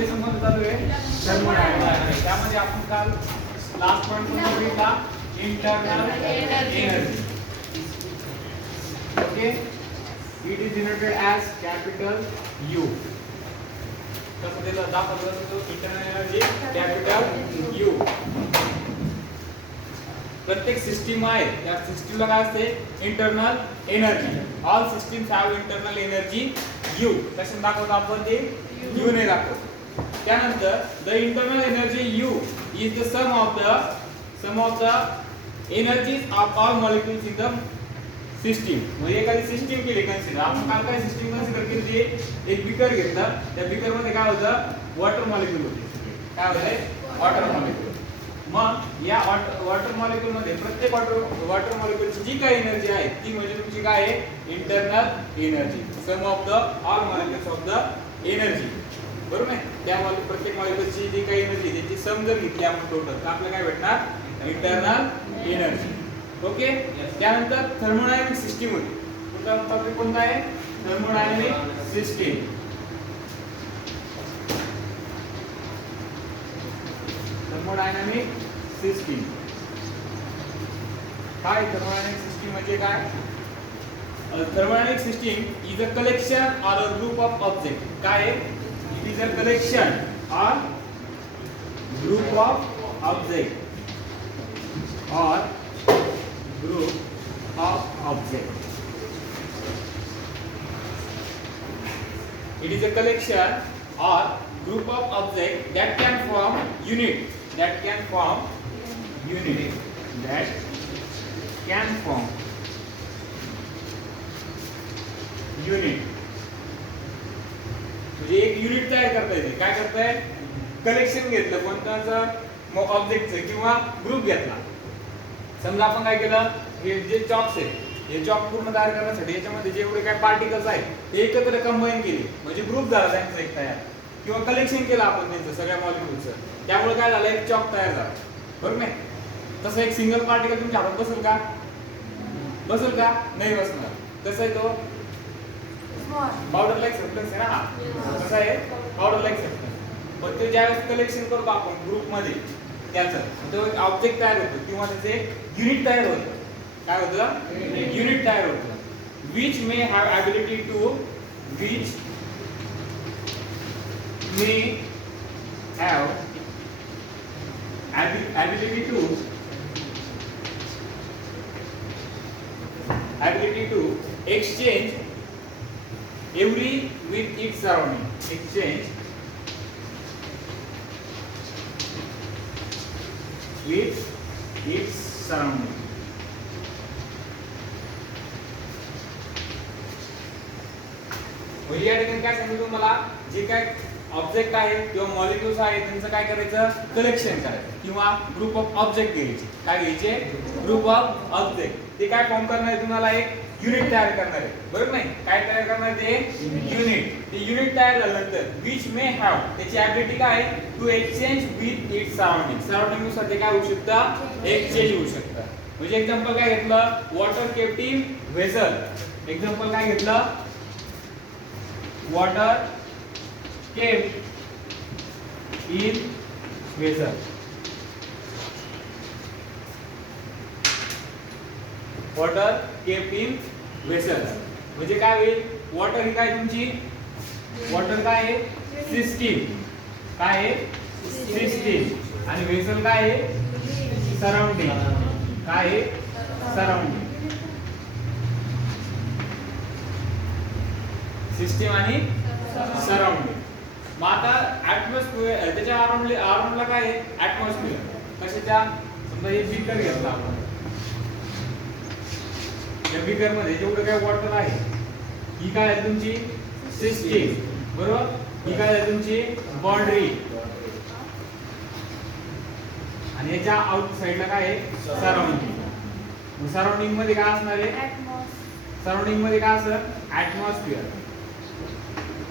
Lesson मध्ये चालू आहे थर्मोडायनामिक्स. त्यामध्ये आपण काल लास्ट पॉइंट कोणता घेतला? Internal energy. Okay, it is denoted as capital U. कसं दिलं दाखवलं जातं? Internal energy capital U. प्रत्येक सिस्टीम आहे त्या सिस्टीमला काय असते? Internal energy. All systems have internal energy U. कशाने दाखवतो आपण? ते यू ने दाखवतो. त्यानंतर the internal energy U is the sum of the energies of all molecules in the system. म्हणजे एखादी सिस्टीम केली कन्सिडर. आपण काल काय सिस्टीम कन्सिडर केली? एक बीकर घेतला, त्या बीकर मध्ये काय होतं? वॉटर मॉलिक्यूल होते. काय होते? Water molecule. मग या वॉटर मॉलिक्यूल मध्ये प्रत्येक वॉटर मॉलिक्यूलची जी काही एनर्जी आहे ती म्हणजे तुमची काय आहे? Internal energy. Sum of the all molecules of the energy. बरोबर आहे? त्या प्रत्येक मॉलिक्यूलची जी काही एनर्जी त्याची सम जर घेतली आपण टोटल तर आपल्याला काय भेटणार? Internal energy. ओके. त्यानंतर थर्मोडायनामिक सिस्टीम होती. तुमचा टॉपिक कोणता आहे? Thermodynamic system. थर्मोडायनामिक सिस्टीम काय? थर्मोडायनामिक सिस्टीम म्हणजे काय? Thermodynamic system is a collection और अ ग्रुप ऑफ ऑब्जेक्ट. काय आहे? इट इज अ कलेक्शन और ग्रुप ऑफ ऑब्जेक्ट और group of objects. It is a collection or group of objects that can form unit. That can form unit. That can form unit. म्हणजे एक unit तयार करता येते. काय करताय? Collection घेतलं कोणताचं ऑब्जेक्टचं किंवा ग्रुप घेतला. समजा आपण काय केलं? हे जे चॉक्स आहेत हे चॉक पूर्ण तयार करण्यासाठी याच्यामध्ये जेवढे काय पार्टिकल्स आहेत ते एकत्र कंबाईन केले म्हणजे ग्रुप झाला त्यांचा एक तयार. किंवा कलेक्शन केलं आपण त्यांचं सगळ्या मॉलिक्युलचं. त्यामुळे काय झालं? एक चॉक तयार झाला. बरोबर नाही? तसं एक सिंगल पार्टिकल तुमच्या हातात बसेल का? बसेल का? नाही बसणार. कसं आहे तो? पावडर लाईक सबस्टन्स आहे ना हा. कसा आहे? Powder like substance. पण ते ज्यावेळेस कलेक्शन करतो आपण ग्रुप मध्ये त्याचं तो एक ऑब्जेक्ट तयार होतो किंवा त्याचे युनिट तयार होतं. काय होतं? युनिट तयार होतं. which may have ability to which may have ability to exchange every with its surrounding. Exchange with its surrounding. या ठिकाणी काय सांगितलं तुम्हाला? जे काय ऑब्जेक्ट आहे किंवा मॉलिक्युल्स आहेत त्यांचं काय करायचं? कलेक्शन करायचं किंवा ग्रुप ऑफ ऑब्जेक्ट घ्यायचे. काय घ्यायचे? Group of object. ते काय फॉर्म करणार आहे? तुम्हाला एक युनिट तयार करणार आहे. बरोबर नाही? काय तयार करणार ते? युनिट. ते युनिट तयार झाल्यानंतर विच मे हॅव त्याची ॲबिलिटी काय आहे? To exchange with its surrounding. Surrounding नुसार ते काय होऊ शकतं? एक्सचेंज होऊ शकतं. म्हणजे एक्झाम्पल काय घेतलं? Water kept in vessel. Example काय घेतलं? Water kept in vessel. Water kept in vessel म्हणजे काय होईल? वॉटर ही काय तुमची? वॉटर काय आहे? सिस्टीम. काय आहे? सिस्टीम. आणि व्हेसल काय आहे? सराउंडिंग. काय आहे? सराउंडिंग. सिस्टीम आणि सराउंडिंग. मग आता ऍटमॉस्फिअर त्याच्या अराउंडला काय आहे? ऍटमॉस्फिअर. कशाच्या? समजा हे बीकर घेतला आपण. या बीकर मध्ये जेवढं काय वॉटर आहे ही काय आहे तुमची? सिस्टीम. बरोबर? ही काय आहे तुमची? बाउंड्री. आणि याच्या आउट साइडला काय आहे? सराउंडिंग. सराउंडिंग मध्ये काय असणार आहे? सराउंडिंग मध्ये काय असं? ऍटमॉस्फिअर.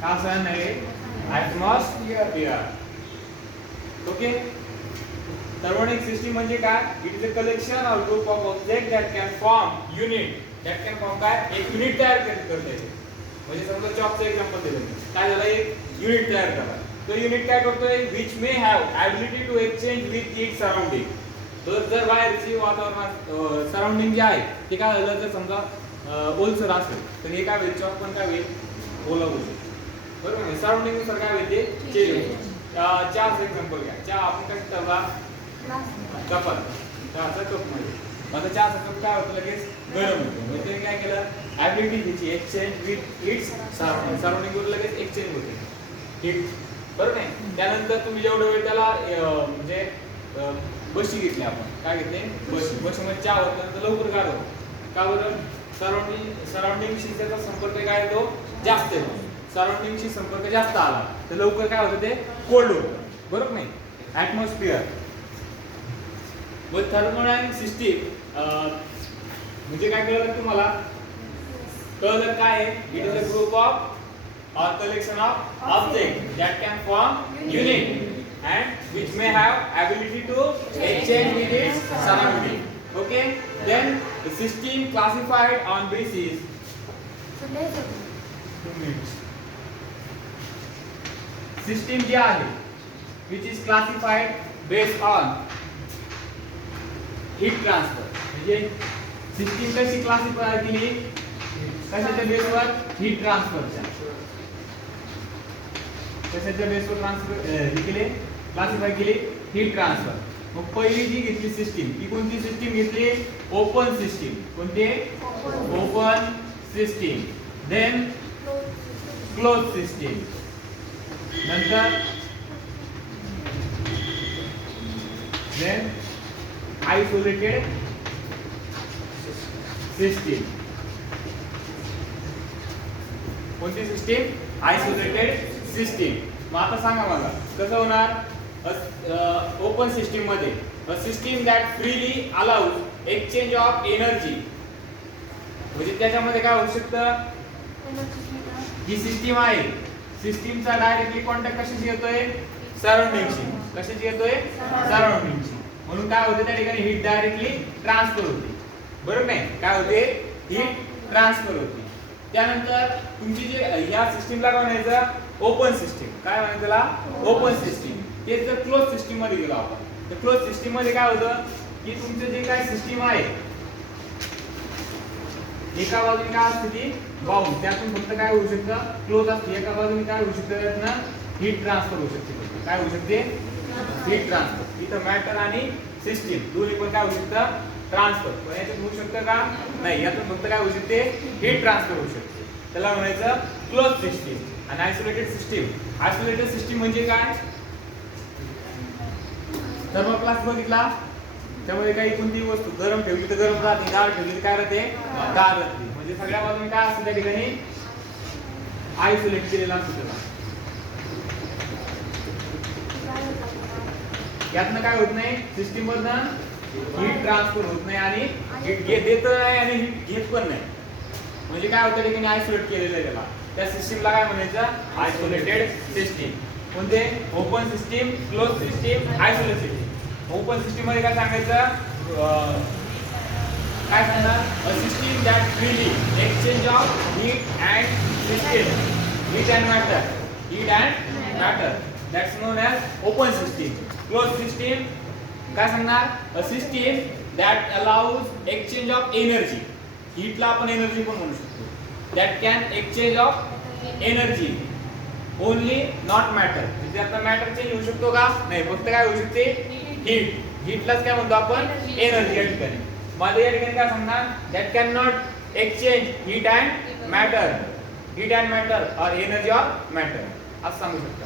काय असं आहे? ऍटमॉस्फिअर. ओके. Thermodynamic system म्हणजे काय? It is a collection or group of objects that can form unit. That can form काय? एक युनिट तयार करते. म्हणजे समजा चॉकचं एक्झाम्पल दिलं. काय झालं? एक युनिट तयार करा. तो युनिट काय करतोय which may have ability to exchange with its surrounding. तर जर बाहेरची वातावरणात सराउंडिंग जे आहे ते काय झालं, जर समजा ओलसर असेल तर हे काय होईल, चॉक पण काय होईल, ओला होईल. बरोबर आहे. सराउंडिंग नुसार काय होईल ते चेंज होईल. चहाचं एक्झाम्पल घ्या. चहा आपण काय ठेवला कपात, चहाचा कप मध्ये. आता चहाचा कप काय होतं, लगेच गरम होतो. म्हणजे त्याने काय केलं, ॲबिलिटी त्याची एक्सचेंज विथ इट्स सराउंडिंग वर लगेच एक्सचेंज होते हीट. बरोबर नाही. त्यानंतर तुम्ही जेवढं वेळ त्याला म्हणजे बशी घेतली, आपण काय घेतले बशीमध्ये चहा होतं तर लवकर गार होतं. का बरं, सराउंडिंगशी त्याचा संपर्क काय येतो, जास्त येतो. सराउंडिंगशी संपर्क जास्त आला तर लवकर काय होतं, ते कोल्ड होतं. बरोबर नाही. ॲटमॉस्फिअर व थर्मोडायनामिक सिस्टीम म्हणजे काय कळलं तुम्हाला, कळलं काय आहे, it is a group of or collection of objects that can form unit and which may have ability to exchange with its surrounding. Okay, then the system classified on basis 2 minutes. System जे आहे which is classified based on heat transfer. म्हणजे system कशी classify केली, कशाच्या बेसवर, heat ट्रान्सफरच्या. कशाच्या बेसवर ट्रान्सफर केले, क्लासिफाय केली, हीट ट्रान्सफर. मग पहिली जी घेतली सिस्टीम, ती कोणती सिस्टीम घेतली, ओपन सिस्टीम. कोणती, open system. Then close system. नंतर देन आयसोलेटेड सिस्टीम. कोणती सिस्टीम, आयसोलेटेड सिस्टीम. मग आता सांगा मला कसं होणार. ओपन सिस्टीम मध्ये a system that freely allows exchange of energy. म्हणजे त्याच्यामध्ये काय होऊ शकतं, ही सिस्टीम आहे, सिस्टीमचा डायरेक्टली कॉन्टॅक्ट कशाशी येतोय, सराउंडिंगशी. कशाशी येतोय, सराउंडिंगशी. म्हणून काय होते, त्या ठिकाणी हीट डायरेक्टली ट्रान्सफर होते. बरोबर नाही. काय होते, हीट ट्रान्सफर होते. त्यानंतर तुमची जे या सिस्टीमला काय म्हणायचं, ओपन सिस्टीम. काय म्हणायचं त्याला, ओपन सिस्टीम. ते जर क्लोज सिस्टीम मध्ये गेलो आपण, तर क्लोज सिस्टीम मध्ये काय होतं की तुमचं जे काय सिस्टीम आहे, एका बाजूने काय असते ती बाउंड, त्यातून फक्त काय होऊ शकतं, क्लोज असते. एका बाजूने काय होऊ शकतं, त्यातनं हीट ट्रान्सफर होऊ शकते. काय होऊ शकते, हीट ट्रान्सफर. इथं मॅटर आणि सिस्टीम दोन्ही पण काय होऊ शकतं, ट्रान्सफर. पण याच्यात होऊ शकतं का, नाही. यातून फक्त काय होऊ शकते, हीट ट्रान्सफर होऊ शकते. त्याला म्हणायचं क्लोज सिस्टीम. आणि आयसोलेटेड सिस्टीम, आयसोलेटेड सिस्टीम म्हणजे काय, थर्मोप्लास्ट बघितला, त्यामुळे काही कोणती वस्तू गरम ठेवली तर गरम राहते, गार ठेवली तर काय राहते, गार राहते. म्हणजे सगळ्या बाजूने काय असतं, त्या ठिकाणी आयसोलेट केलेला असतो त्याला. यातनं काय होत नाही, सिस्टीम मधनं हीट ट्रान्सफर होत नाही आणि हीट देत नाही आणि हीट घेत पण नाही. म्हणजे काय होतं, ठिकाणी आयसोलेट केलेलं आहे त्याला. त्या सिस्टीमला काय म्हणायचं, आयसोलेटेड सिस्टीम. कोणते, open system, close system, isolated system. Open system मध्ये काय सांगायचं, काय सांगणार, a system that freely exchange of heat and system, heat and matter, heat and matter, that's known as open system. Close system काय सांगणार, a system that allows exchange of energy. हीटला आपण energy पण म्हणू शकतो. That can exchange of energy only not matter. म्हणजे आता matter change होऊ शकतो का, नाही. फक्त काय होऊ शकते, हीट. हीटलाच काय म्हणतो आपण, एनर्जी. या ठिकाणी माझ्या या ठिकाणी काय सांगणार, that can not exchange heat and matter, heat and matter और एनर्जी ऑफ मॅटर असं सांगू शकता.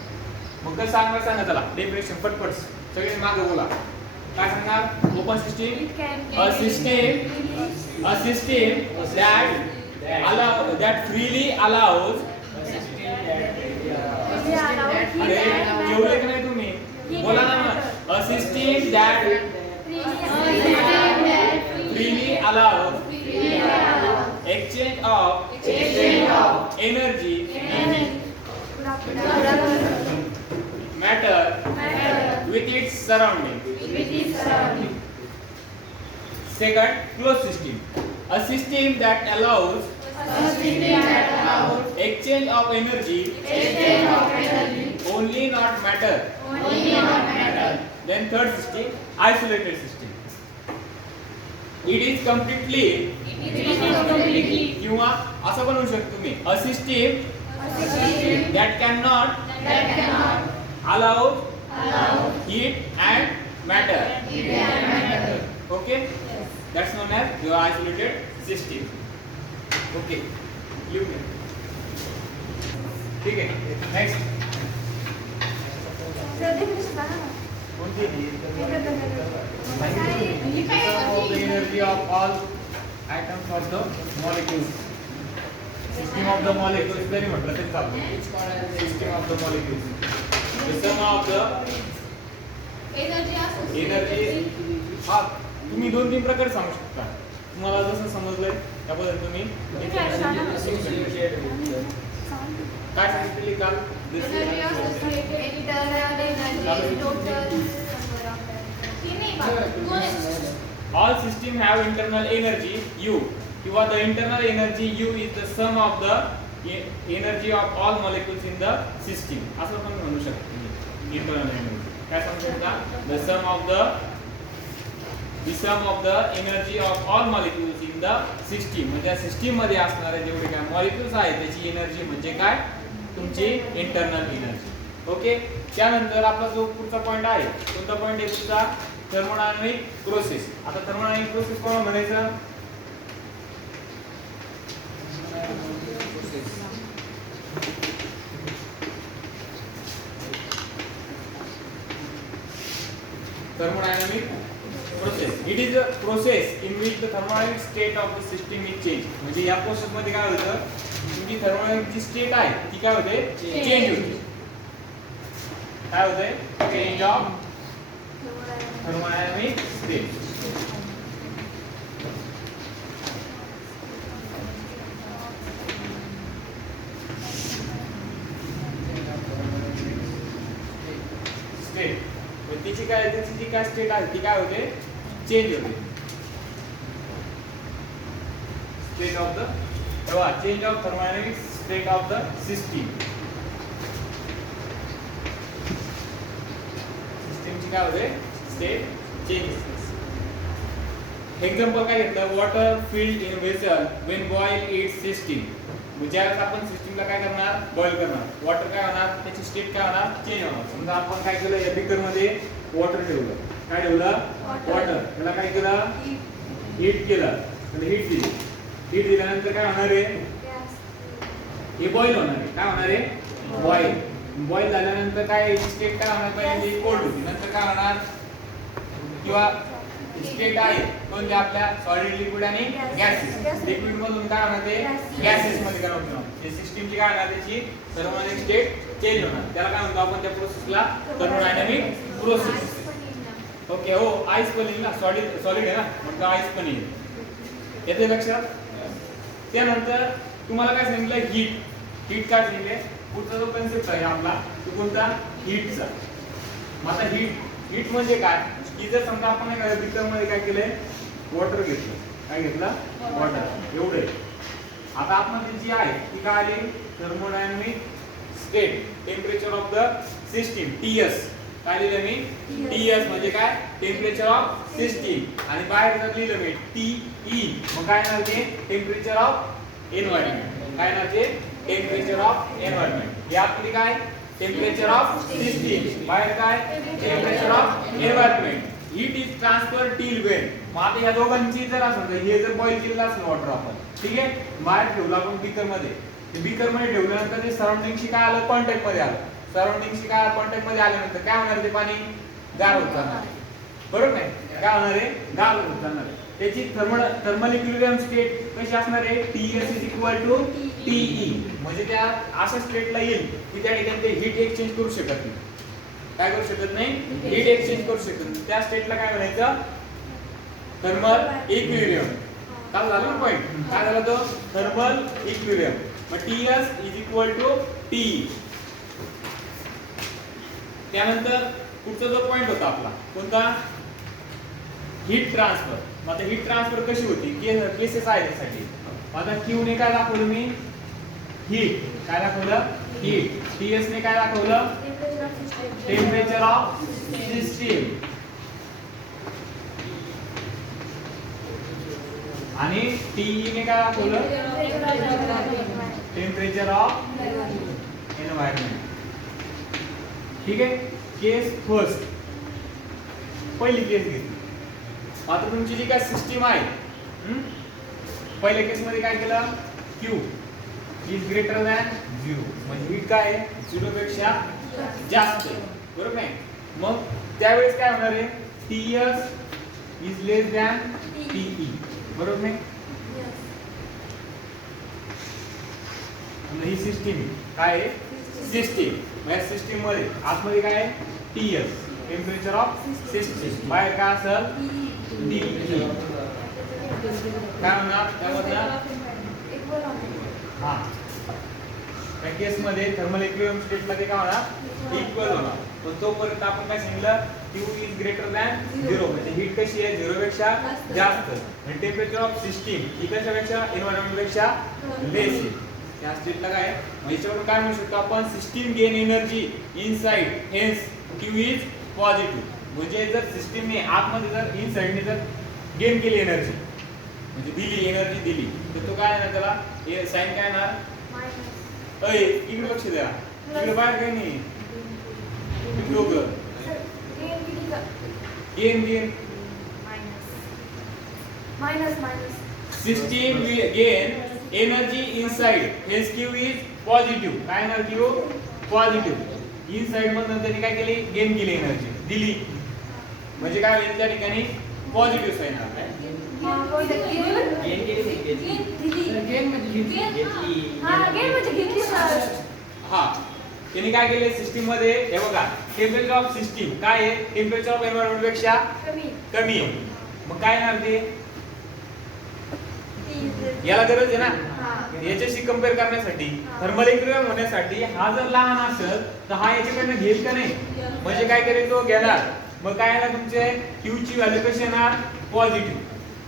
मग कसं सांगा, सांगा त्याला डेफिनेशन पटपट सगळे मागे बोला. काय सांगणार, open system, a system that freely allows. अरे जेवले की नाही तुम्ही, बोला ना मग. A system that freely allows exchange of energy, matter with its surrounding. Second, closed system. A system that allows Exchange of energy only not matter. Then third system, isolated system. It is completely किंवा असं पण होऊ शकतो तुम्ही a system that cannot allow heat and matter. Okay, that's known as your isolated system. Okay, लिहून घ्या. ठीक आहे. नेक्स्ट कोणती of the energy of all atoms of the molecules. System of the molecules जरी म्हटलं तरी चालतं. System of the molecules. The sum of the energy. हा तुम्ही 2-3 प्रकार सांगू शकता. तुम्हाला जसं समजलंय त्याबद्दल तुम्ही काय सांगितले काल? All systems have internal energy U. किंवा the internal energy U is the sum of the energy of all molecules in the system. असं पण म्हणू शकतो. Internal energy. काय सांगू शकता? The sum of the energy of all molecules in the system. म्हणजे system मध्ये असणारे जेवढे काय मॉलिक्युल्स आहेत त्याची एनर्जी म्हणजे काय? तुमची इंटरनल एनर्जी. ओके, त्यानंतर आपला जो पुढचा पॉइंट आहे कोणता पॉइंट आहे पुढचा? Thermodynamic process. आता थर्मोडायनामिक प्रोसेस कोण म्हणायचं? Thermodynamic process. It is a process in which the thermodynamic state of the system is changed. म्हणजे या प्रोसेस मध्ये काय होतं? तुमची थर्मोडायनामिक जी स्टेट आहे ती काय होते? चेंज होते. काय होते? Change of thermodynamic state. State तिची काय त्याची जी काय स्टेट आहे ती काय होते? चेंज होते. State of the change of thermodynamic state of the system. सिस्टमची काय होते? State changes. एक्झाम्पल काय घेतलं? Water filled in vessel when boil it's system. ज्यावेळेस आपण सिस्टमला काय करणार? बॉईल करणार. वॉटर काय होणार? त्याची स्टेट काय होणार? चेंज होणार. समजा आपण काय केलं? या बीकर मध्ये वॉटर ठेवलं. काय ठेवलं? वॉटर. त्याला काय केलं? हीट केलं. त्याला हीट दिली. हीट दिल्यानंतर काय होणार आहे? हे बॉईल होणार आहे. काय होणार आहे? बॉईल. बॉईल झाल्यानंतर काय स्टेट काय होणार? पहिली कोल्ड होती. नंतर काय होणार? किंवा स्टेट आहे कोणत्या? आपल्या सॉलिड, लिक्विड आणि गॅसेस. लिक्विड मधून काय होणार? ते गॅसेस मध्ये कन्वर्ट होणार. ते सिस्टमची काय होणार? त्याची थर्मोडायनामिक स्टेट चेंज होणार. त्याला काय म्हणतो आपण? त्या प्रोसेसला थर्मोडायनामिक प्रोसेस. ओके, हो आईस पण येईल ना. सॉलिड आहे ना, मग आईस पण येईल. येते लक्षात? त्यानंतर तुम्हाला काय सांगितलं? हीट. हीट काय सांगितले? पुढचा जो कन्सेप्ट आहे आपला तो कोणता? हीटचा. मग आता हीट म्हणजे काय? की जर समजा आपण एखाद्या बीकर मध्ये काय केलंय? वॉटर घेतलं. काय घेतलं? वॉटर. एवढे. आता आतमध्ये जी आहे ती काय आली? Thermodynamic state temperature of the system TS. काय लिहिलं मी? TS म्हणजे काय? Temperature of system. आणि बाहेर जर लिहिलं मी TE मग काय येणार ते? Temperature of environment. काय येणार ते? Temperature of environment. हे आपली काय? Temperature of system. बाहेर काय? Temperature of environment. Heat is transfer till Wien. मग आता या दोघांची जर असं हे जर बॉईल केलेलं असेल वॉटर आपण, ठीक आहे, बाहेर ठेवलं आपण बीकर मध्ये. बीकर मध्ये ठेवल्यानंतर ते सराउंडिंगशी काय आलं? कॉन्टॅक्ट मध्ये आलं. सराउंडिंगशी काय? कॉन्टॅक्ट मध्ये आल्यानंतर काय होणार? ते पाणी गार होत जाणार. बरोबर नाही? काय होणार आहे? गार होत जाणार. त्याची थर्मल इक्विलिब्रियम स्टेट कशी असणार आहे? TS TE. म्हणजे त्या अशा स्टेटला येईल की त्या ठिकाणी ते हीट एक्सचेंज करू शकत नाही. काय करू शकत नाही? हीट एक्सचेंज करू शकत नाही. त्या स्टेटला काय म्हणायचं? Thermal equilibrium. काय झालं ना पॉइंट? काय झाला तो? Thermal equilibrium. मग TS TE. त्यानंतर पुढचा जो पॉइंट होता आपला कोणता? Heat transfer. मग आता हीट ट्रान्सफर कशी होती? केसेस आहे त्यासाठी. आता Q ने काय दाखवलं मी हीट, काय दाखवलं हीट. TS ने काय दाखवलं टेम्परेचर ऑफ सिस्टीम आणि TE ने काय दाखवलं टेम्परेचर ऑफ एन्व्हायरमेंट. ठीक आहे. केस फर्स्ट, पहिली केस घेतली. आता तुमची जी काय सिस्टीम आहे, पहिल्या केस मध्ये काय केलं Q इज ग्रेटर दॅन 0, म्हणजे हीट काय आहे 0 पेक्षा जास्त आहे, बरोबर आहे. मग त्यावेळेस काय होणार आहे TS is less than TE, बरोबर नाही. ही सिस्टीम काय आहे सिस्टीम. या सिस्टीम मध्ये आतमध्ये काय आहे TS टेम्परेचर ऑफ सिस्टीम, बाहेर काय असेल DE. काय होणार त्यामधलं हा त्या केस मध्ये थर्मल इक्विलिब्रियम स्टेट मध्ये काय होणार इक्वल होणार. पण तोपर्यंत आपण काय सांगितलं Q इज ग्रेटर दॅन 0, म्हणजे हीट कशी आहे 0 पेक्षा जास्त, आणि टेम्परेचर ऑफ सिस्टीम ही कशापेक्षा एन्व्हायरमेंट पेक्षा लेस आहे. त्या स्टेटला काय आहे, म्हणजे याच्यावरून काय म्हणू शकतो आपण system gain energy inside, hence Q is positive. म्हणजे जर सिस्टीमने आतमध्ये जर इनसाइडने जर गेन केली एनर्जी, म्हणजे दिली एनर्जी दिली, तर तो काय आहे त्याला साइन काय येणार इकडे लक्ष द्या, इकडे बाहेर काही नाही gain gain system will gain energy inside, hence Q is positive. काय येणार Q पॉझिटिव्ह. इनसाइड मधून त्यांनी काय केली गेन केली एनर्जी दिली, म्हणजे काय होईल त्या ठिकाणी पॉझिटिव्ह साइन येणार. हा त्यांनी काय केले सिस्टीम मध्ये, हे बघा टेम्परेचर ऑफ सिस्टीम काय आहे टेम्परेचर ऑफ एन्व्हायरमेंट पेक्षा कमी आहे. मग काय येणार ते याला गरज आहे ना याच्याशी कंपेअर करण्यासाठी, थर्मल इक्विलिब्रियम होण्यासाठी. हा जर लहान असेल तर हा याच्याकडनं घेईल का नाही, म्हणजे काय करेल तो घेणार. मग काय येणार तुमचे Q ची व्हॅल्यू कशी येणार पॉझिटिव्ह,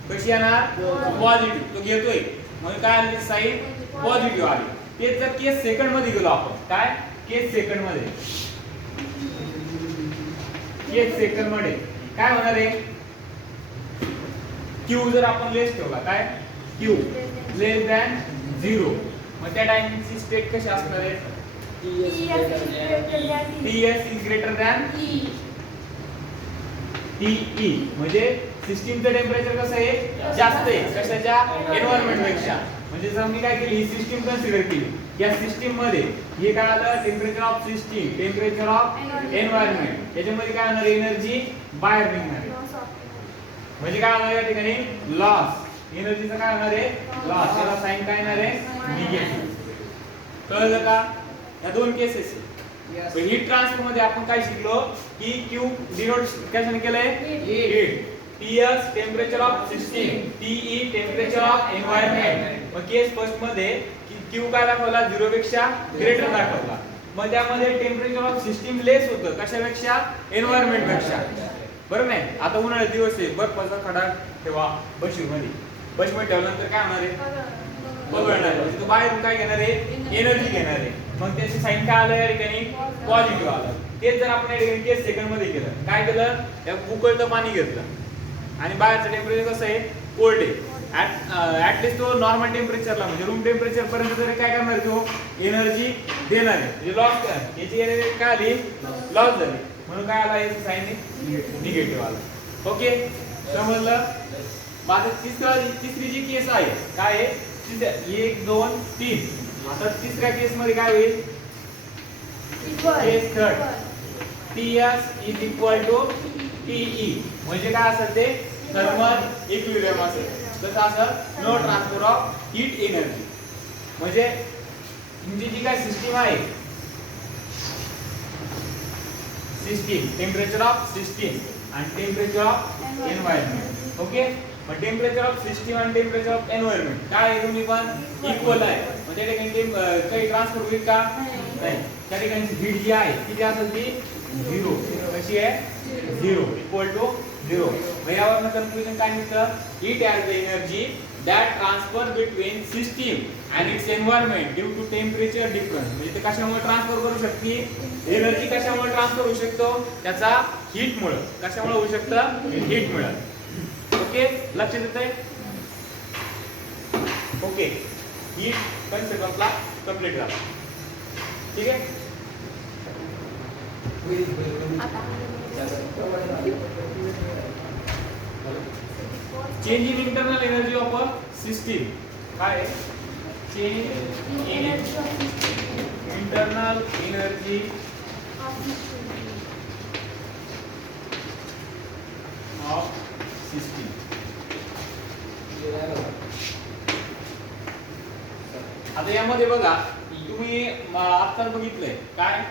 कशी येणार पॉझिटिव्ह, तो घेतोय म्हणजे काय आली साइन पॉझिटिव्ह आली. तेच जर केस सेकंड मध्ये गेलो आपण, काय केस सेकंड मध्ये, केस सेकंड मध्ये काय होणार आहे Q जर आपण लेस ठेवला, काय Q लेस दॅन 0, मग त्या टाइमची स्टेट कशी असणार आहे TS is greater than TE, म्हणजे सिस्टीमचं टेम्परेचर कसं आहे जास्त आहे कशाच्या एन्व्हायरमेंट पेक्षा. म्हणजे जर मी काय केली ही सिस्टीम कन्सिडर केली, या सिस्टीम मध्ये हे काय आलं temperature of system temperature of environment, याच्यामध्ये काय होणार एनर्जी बाहेर निघणार आहे, म्हणजे काय होणार या ठिकाणी लॉस एनर्जीचा काय होणार आहे लॉस. याला साइन काय येणार आहे निगेटिव्ह. कळलं का. या दोन केसेस हीट ट्रान्सफर मध्ये आपण काय शिकलो की Q डिनोट कशाने केलंय heat, TS temperature of system, TE temperature of environment. मग केस फर्स्ट मध्ये Q काय दाखवला 0 पेक्षा ग्रेटर दाखवला, मग त्यामध्ये टेम्परेचर ऑफ सिस्टीम लेस होतं कशापेक्षा एन्व्हायरमेंट पेक्षा, बरोबर नाही. आता उन्हाळ्यात दिवस आहे, बर्फाचा खडा ठेवा बशीमध्ये, बशीमध्ये ठेवल्यानंतर काय होणार आहे बघणार, म्हणजे तो बाहेरून काय घेणार आहे एनर्जी घेणार आहे. मग त्याची साइन काय आलं या ठिकाणी पॉझिटिव्ह आलं. तेच जर आपण या ठिकाणी केस सेकंड मध्ये केलं, काय केलं त्या उकळतं पाणी घेतलं आणि बाहेरचं टेम्परेचर कसं आहे कोल्ड आहे, ऍटलीस्ट तो नॉर्मल टेम्परेचरला म्हणजे रूम टेम्परेचर पर्यंत तरी काय करणार तो एनर्जी देणार आहे, म्हणजे लॉस याची एनर्जी काय आली लॉस झाली, म्हणून काय आला याची साइन निगेटिव्ह आला. ओके समजलं. माझं तिसरी जी केस आहे काय आहे 1 2 3. आता तिसऱ्या केस मध्ये काय होईल case third TS is equal to TE, म्हणजे काय असेल ते थर्मल इक्विलिब्रियम असेल. कसं असेल no transfer of heat energy, म्हणजे तुमची जी काय सिस्टीम आहे सिस्टीम टेम्परेचर ऑफ सिस्टीम आणि टेम्परेचर ऑफ एन्व्हायरमेंट. ओके मग टेम्परेचर ऑफ सिस्टीम आणि टेम्परेचर ऑफ एन्व्हायरमेंट काय आहे दोन्ही पण इक्वल आहे, म्हणजे त्या ठिकाणी काही ट्रान्सफर होईल का नाही. त्या ठिकाणी हीट जी आहे ती असेल ती 0, कशी आहे 0 इक्वल टू 0. मग यावरनं कन्क्लुजन काय निघतं heat as the energy that transfer between system and its environment due to temperature difference. म्हणजे ते कशामुळे ट्रान्सफर करू शकते, एनर्जी कशामुळे ट्रान्सफर होऊ शकतो, त्याचा हीट मुळे. कशामुळे होऊ शकतं, हीट मुळे. ओके, लक्षात येतंय. ओके, हीट कन्सेप्ट आपला कंप्लीट झाला. ठीक आहे. Change in internal energy of a system. काय आहे? Change in internal energy of system. आता यामध्ये बघा, तुम्ही आत्ताच बघितलंय काय,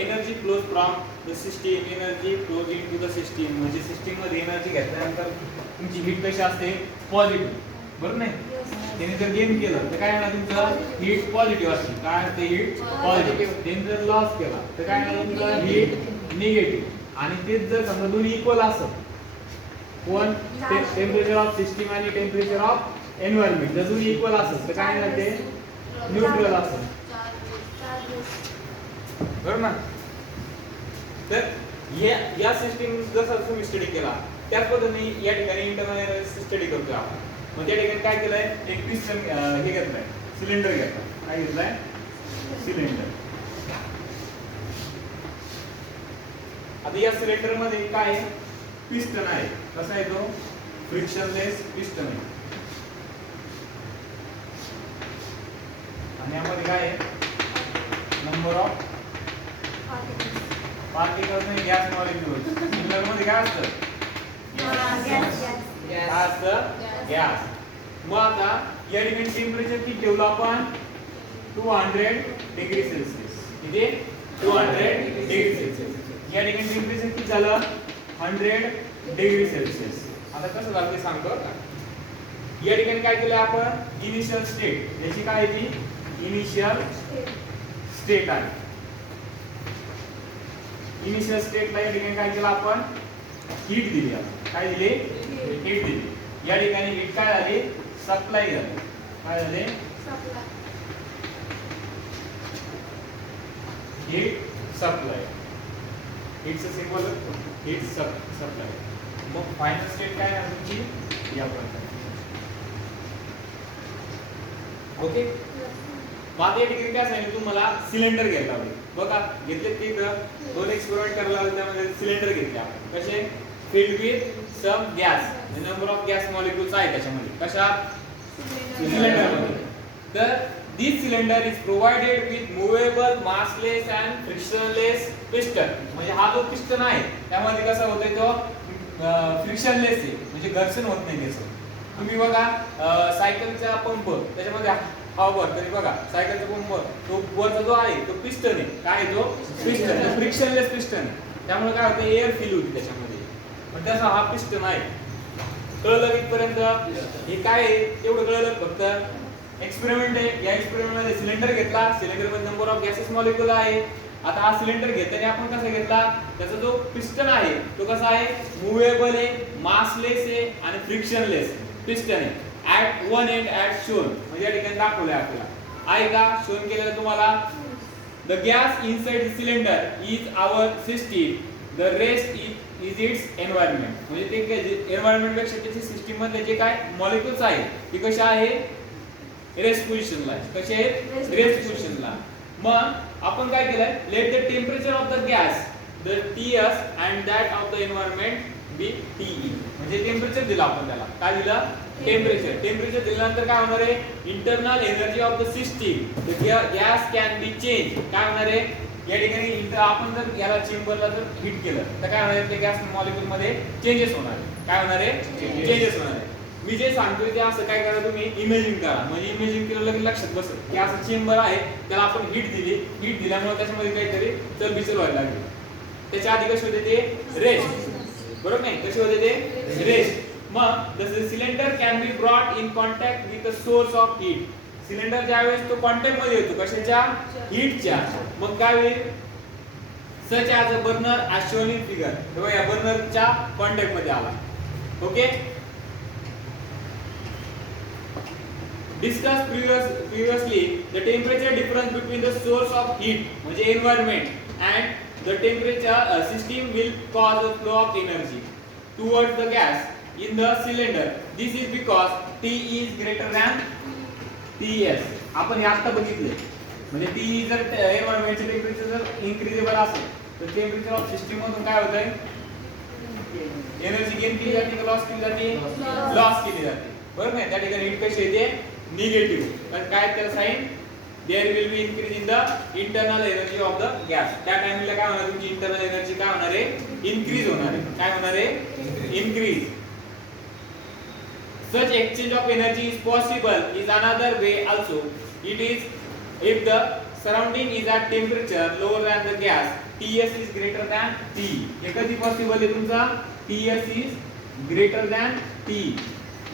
energy flows from the system, energy flows into the system. म्हणजे सिस्टीम मध्ये एनर्जी घेतल्यानंतर तुमची हीट कशी असते, पॉझिटिव्ह. बरोबर नाही, त्याने जर गेन केलं तर काय होणार, तुमचं हीट पॉझिटिव्ह असते. काय असते, हीट पॉझिटिव्ह. त्याने जर लॉस केला तर काय होणार, तुमचं हीट निगेटिव्ह. आणि तेच जर समजा दोन्ही इक्वल असत, कोण, टेम्परेचर ऑफ सिस्टीम आणि टेम्परेचर ऑफ एन्व्हायरमेंट जर दोन्ही इक्वल असत तर काय होणार, ते न्यूट्रल असत. बरोबर ना. तर या सिस्टीम जसा तुम्ही स्टडी केला त्याच पद्धतीने या ठिकाणी इंटरनल एनर्जी स्टडी करतोय आपण. मग त्या ठिकाणी काय केलंय, एक पिस्टन हे घेतलंय, सिलेंडर घेतलाय. काय घेतलाय, सिलेंडर. आता या सिलेंडर मध्ये काय आहे, पिस्टन आहे. कसा आहे तो, फ्रिक्शनलेस पिस्टन आहे. आणि यामध्ये काय आहे, नंबर ऑफ पार्टिकल्स आणि गॅस मॉलिक्युल्स. सिलेंडर मध्ये काय असतं, गॅस. मग आता या ठिकाणी टेम्परेचर किती ठेवलं आपण, 200 डिग्री सेल्सिअस. किती, 200 डिग्री सेल्सिअस. या ठिकाणी टेम्परेचर किती झालं, 100 डिग्री सेल्सिअस. आता कसं झालं ते सांगतो. या ठिकाणी काय केलं आपण, इनिशियल स्टेट. याची काय आहे, ती इनिशियल स्टेट आहे. इनिशियल स्टेटला या ठिकाणी काय केलं आपण, हीट दिली. काय दिली, हीट दिली. या ठिकाणी हीट काय झाली, सप्लाय झाली. काय झाले, हीट सप्लाय. हीटचं सिंबल हीट सप्लाय. मग फायनल स्टेट काय आहे तुमची, या प्रकारे. ओके. मग या ठिकाणी काय सांगितलं तुम्हाला, सिलेंडर घ्यायला हवे. बघा घेतले ते दोन एक्सपेरिमेंट करायला लागले. त्यामध्ये सिलेंडर घेतले आपण. कसे, filled with some gas. Number of gas molecules आहे त्याच्यामध्ये. कशा, सिलेंडर मध्ये. तर this cylinder is provided with movable massless and frictionless piston. म्हणजे हा जो पिस्टन आहे त्यामध्ये कसा होतोय, तो फ्रिक्शनलेस आहे. म्हणजे घर्षण होत नाही त्याचं. तुम्ही बघा सायकलचा पंप, त्याच्यामध्ये हवा भरताना बघा, सायकलचा पंप तो वरचा जो आहे तो पिस्टन आहे. काय आहे तो, पिस्टन. फ्रिक्शनलेस पिस्टन आहे. त्यामुळे काय होतं, एअर फिल होती त्याच्यामध्ये. पण त्याचा हा पिस्टन आहे. कळलं इथपर्यंत. हे काय आहे तेवढं कळलं, फक्त एक्सपेरिमेंट आहे. या एक्सपेरिमेंट मध्ये सिलेंडर घेतला. सिलेंडर मध्ये नंबर ऑफ गॅसेस मॉलिक्युल आहे. आता हा सिलेंडर घेताना आपण कसा घेतला, त्याचा जो पिस्टन आहे तो कसा आहे, मूवेबल आहे, मासलेस आहे आणि फ्रिक्शनलेस पिस्टन आहे. At one end at shown. म्हणजे या ठिकाणी दाखवलंय आपल्याला. आहे का, शोन केलेलं तुम्हाला. The gas inside the cylinder is our system, the rest is its environment. म्हणजे ते एन्व्हायरमेंट पेक्षा त्याची सिस्टीम मध्ये जे काय मॉलिक्युल्स आहेत ते कसे आहे, रेस्ट पोझिशनला आहे. कसे आहेत, रेस्ट पोझिशनला. मग आपण काय केलंय, let the temperature of the gas the Ts and that of the environment be Te. म्हणजे टेम्परेचर दिलं आपण त्याला. काय दिलं, टेम्परेचर. टेम्परेचर दिल्यानंतर काय होणार आहे, internal energy of the system the gas can be change. काय होणार आहे, या ठिकाणी आपण जर याला चेंबरला जर हीट केलं तर काय होणार आहे, त्या गॅस मॉलिक्यूल मध्ये चेंजेस होणार आहे. काय होणार आहे, चेंजेस होणार आहे. मी जे सांगतोय ते असं काय करा, तुम्ही इमेजिन करा. म्हणजे इमेजिन केलं की लक्षात बसत की असं चेंबर आहे, त्याला आपण हीट दिली. हीट दिल्यामुळे त्याच्यामध्ये काहीतरी चलबिचल व्हायला लागली. त्याच्या आधी कसे होते ते, रेस्ट. बरोबर नाही, कसे होते ते, रेस्ट. मग the cylinder can be brought in contact with the source of heat. Cylinder ज्यावेळेस तो कॉन्टॅक्ट मध्ये येतो कशाच्या, हीटच्या. मग काय होईल, such as a burner as shown in figure. तेव्हा या बर्नरच्या कॉन्टॅक्ट मध्ये आला. Okay. discussed previously, the temperature difference between the source of heat म्हणजे environment and the temperature system will cause a flow of energy towards the gas in the cylinder. This is because T is greater than Ts. आपण हे आता बघितले. म्हणजे T जर environment temperature जर इनक्रीजेबल असेल तर टेम्परेचर ऑफ सिस्टम मधून काय होतंय? एनर्जी गेन केली जाते का लॉस केली जाते? लॉस केली जाते. बरोबर आहे. त्या ठिकाणी हीट कशी येते? निगेटिव्ह. पण काय त्याला sign? There will be increase in the internal energy of the gas. त्या टाइमला काय होणार? तुमची इंटरनल एनर्जी काय होणार आहे? इनक्रीज होणार आहे. काय होणार आहे? Increase. Such exchange of energy is possible is another way also. It is if the surrounding is at temperature lower than the gas, Ts is greater than T. हे कधी पॉसिबल आहे तुमचा? Ts is greater than T.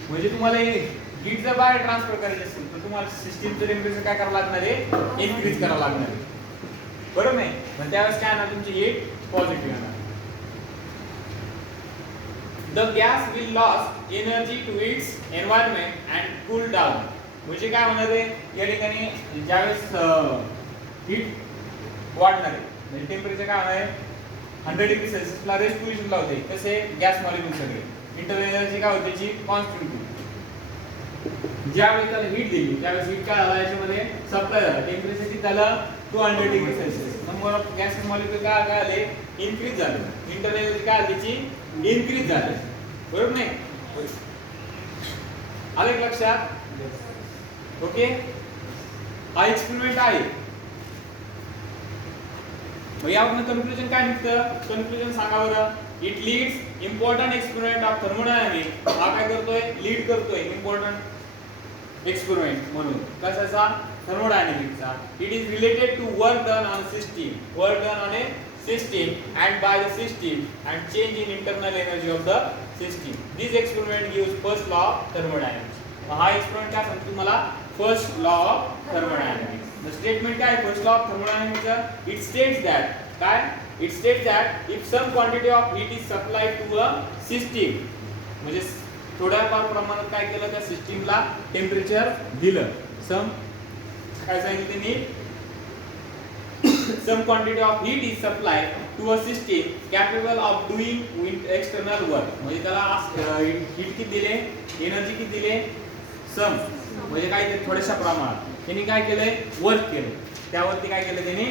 म्हणजे तुम्हाला heat जर बाहेर transfer करायची असेल तर तुम्हाला सिस्टमचं टेम्परेचर काय करावं लागणार आहे? इनक्रीज करावं लागणार आहे. बरोबर नाही? पण त्यावेळेस काय होणार? तुमची हीट पॉझिटिव्ह येणार. The gas will lose energy to its environment and cool down. म्हणजे काय होणार आहे? या ठिकाणी ज्यावेळेस हीट वाढणार आहे म्हणजे टेम्परेचर काय होणार आहे? 100 डिग्री सेल्सिअस ला रेस्ट पोझिशनला होते. कसे? गॅस मॉलिक्यूल सगळे. इंटरनल एनर्जी काय होते? जी कॉन्स्टंट. ज्यावेळेस त्याला हीट दिली त्यावेळेस हीट काय झाला? याच्यामध्ये सप्लाय झाला. टेम्परेचर किती झालं? 200 degree Celsius. Number of gas molecule काय झाले? इनक्रीज झाले. इंटरनल एनर्जी काय त्याची? इनक्रीज झाले. बरोबर नाही? आले लक्षात? ओके. हा एक्सपेरिमेंट आहे. मग यावरून कन्क्लुजन काय निघतं? कन्क्लुजन सांगा बरं. It leads important experiment of thermodynamic. हा काय करतोय? लीड करतोय इम्पॉर्टंट एक्सपेरिमेंट म्हणून. कशाचा? थर्मोडायनामिक्सचा. It is related to work done on system. Work done on a system and by the system and change in internal energy of the system. This experiment gives first law of thermodynamics. हा experiment काय सांगतो तुम्हाला? First law of thermodynamics. The statement काय आहे first law of thermodynamics? It states that काय? It states that if some quantity of heat is supplied to a system म्हणजे थोड्याफार प्रमाणात काय केलं त्या सिस्टमला टेम्परेचर दिलं. सम काय सांगितलं त्यांनी? Some quantity of heat is supplied to a system capable of doing external work. म्हणजे त्याला हीट किती दिले? एनर्जी किती दिले? सम म्हणजे काय ते थोड्याशा प्रमाणात त्यांनी काय केलंय? वर्क केलं. त्यावरती काय केलं त्यांनी?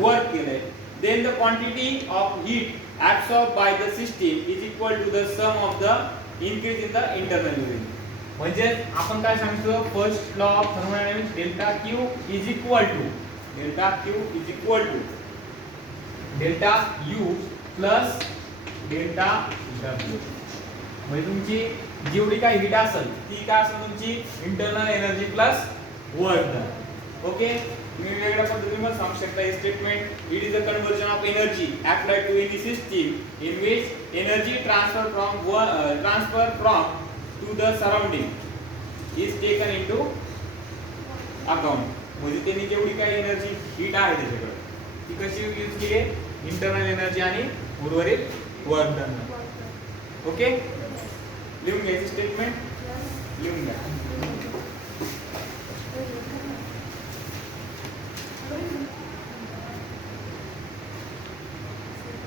वर्क केलंय. Then the quantity of heat absorbed by the system is equal to the sum of the increase in the internal energy. म्हणजे आपण काय सांगतो? First law of thermodynamics delta Q is equal to delta Q is equal to delta U plus delta W. म्हणजे तुमची जेवढी काय heat असेल ती काय असेल? तुमची internal energy plus work done. Okay. तुम्ही वेगळ्या पद्धतीने सांगू शकता हे statement. It is a conversion of energy applied to any system in which energy transfer from to the surrounding is taken into account. म्हणजे त्यांनी जेवढी काही एनर्जी हीट आहे त्याच्याकडे ती कशी यूज केली? इंटरनल एनर्जी आणि उर्वरित वर्क डन. ओके. लिहून घ्यायचं स्टेटमेंट. लिहून घ्या.